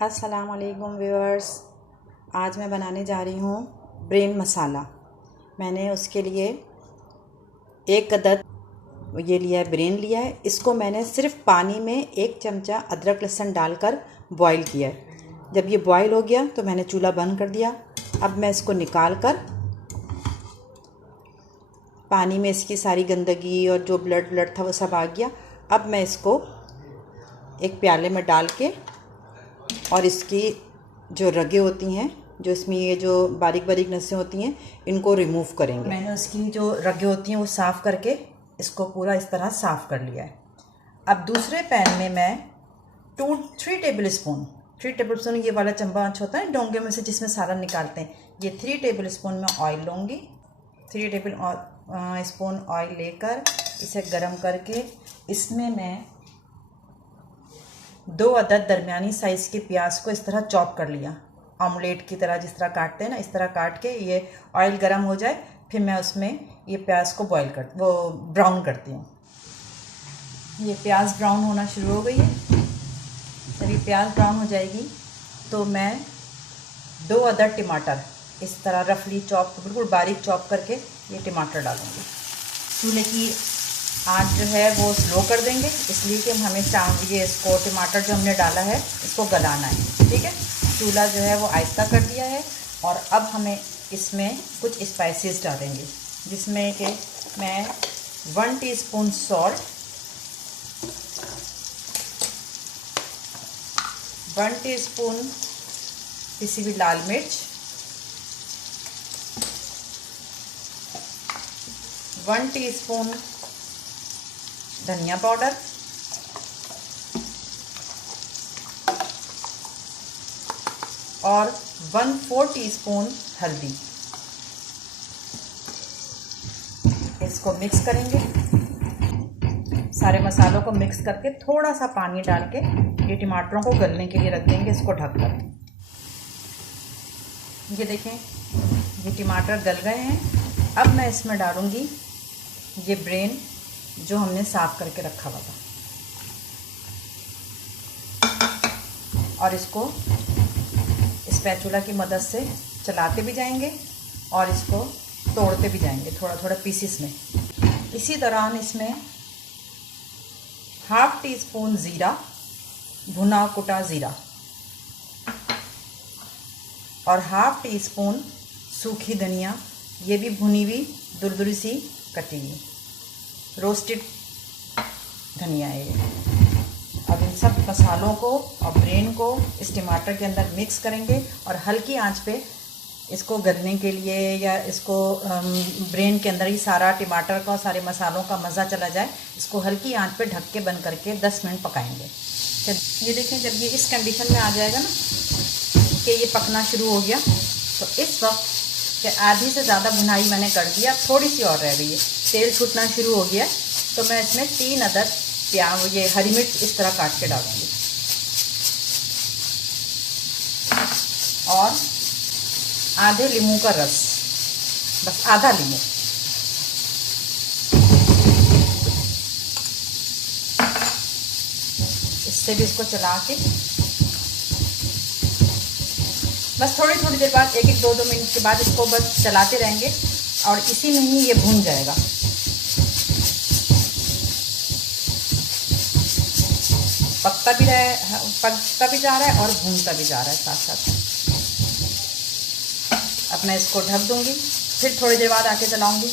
अस्सलाम वालेकुम व्यूअर्स। आज मैं बनाने जा रही हूँ ब्रेन मसाला। मैंने उसके लिए एक अदद ये लिया है, ब्रेन लिया है। इसको मैंने सिर्फ पानी में 1 चमचा अदरक लहसुन डालकर बॉईल किया है। जब ये बॉईल हो गया तो मैंने चूल्हा बंद कर दिया। अब मैं इसको निकाल कर पानी में इसकी सारी गंदगी और जो ब्लड था वो सब आ गया। अब मैं इसको एक प्याले में डाल के और इसकी जो रगें होती हैं, जो इसमें ये जो बारीक बारीक नसें होती हैं, इनको रिमूव करेंगे। मैंने उसकी जो रगें होती हैं वो साफ़ करके इसको पूरा इस तरह साफ़ कर लिया है। अब दूसरे पैन में मैं 3 टेबल स्पून ये वाला चम्मच होता है डोंगे में से जिसमें सारा निकालते हैं, ये 3 टेबल स्पून में ऑयल लूँगी। 3 टेबल स्पून ऑयल लेकर इसे गरम करके इसमें मैं 2 अदद दरमियानी साइज़ के प्याज को इस तरह चॉप कर लिया। ऑमलेट की तरह जिस तरह काटते हैं ना, इस तरह काट के ये ऑयल गरम हो जाए, फिर मैं उसमें ये प्याज को ब्राउन करती हूँ। ये प्याज ब्राउन होना शुरू हो गई है। जब ये प्याज ब्राउन हो जाएगी तो मैं 2 अदद टमाटर इस तरह रफली चॉप, बिल्कुल बारीक चॉप करके ये टमाटर डालूँगी। चूल्हे की आँच जो है वो स्लो कर देंगे, इसलिए कि हमें इसको टमाटर जो हमने डाला है इसको गलाना है। ठीक है, चूल्हा जो है वो आहिस्ता कर दिया है। और अब हमें इसमें कुछ स्पाइसेस डालेंगे, जिसमें कि मैं 1 टीस्पून सॉल्ट, 1 टीस्पून पिसी हुई लाल मिर्च, 1 टीस्पून धनिया पाउडर, और 1/4 टीस्पून हल्दी। इसको मिक्स करेंगे। सारे मसालों को मिक्स करके थोड़ा सा पानी डाल के ये टमाटरों को गलने के लिए रख देंगे, इसको ढककर। ये देखें, ये टमाटर गल गए हैं। अब मैं इसमें डालूंगी ये ब्रेन जो हमने साफ़ करके रखा हुआ था, और इसको स्पैचुला की मदद से चलाते भी जाएंगे और इसको तोड़ते भी जाएंगे थोड़ा थोड़ा पीसेस में। इसी दौरान इसमें 1/2 टीस्पून ज़ीरा, भुना कुटा ज़ीरा, और 1/2 टीस्पून सूखी धनिया, ये भी भुनी हुई दुरदुरी सी कटी हुई रोस्टेड धनिया है ये। अब इन सब मसालों को और ब्रेन को इस टमाटर के अंदर मिक्स करेंगे और हल्की आंच पे इसको गलने के लिए, या इसको ब्रेन के अंदर ही सारा टमाटर का, सारे मसालों का मज़ा चला जाए, इसको हल्की आंच पे ढक के बंद करके 10 मिनट पकाएंगे। ये देखें, जब ये इस कंडीशन में आ जाएगा ना कि ये पकना शुरू हो गया, तो इस वक्त कि आधी से ज़्यादा भुनाई मैंने कर दिया, थोड़ी सी और रह गई है, तेल छूटना शुरू हो गया, तो मैं इसमें 3 अदद प्याज, ये हरी मिर्च इस तरह काट के डालूंगी, और आधे लीमू का रस, बस आधा लीमू। इससे भी इसको चला के बस थोड़ी थोड़ी देर बाद, 1-2 मिनट के बाद इसको बस चलाते रहेंगे और इसी में ही ये भून जाएगा। पकता भी जा रहा है और भूनता भी जा रहा है साथ साथ। अब मैं इसको ढक दूंगी, फिर थोड़ी देर बाद आके चलाऊंगी।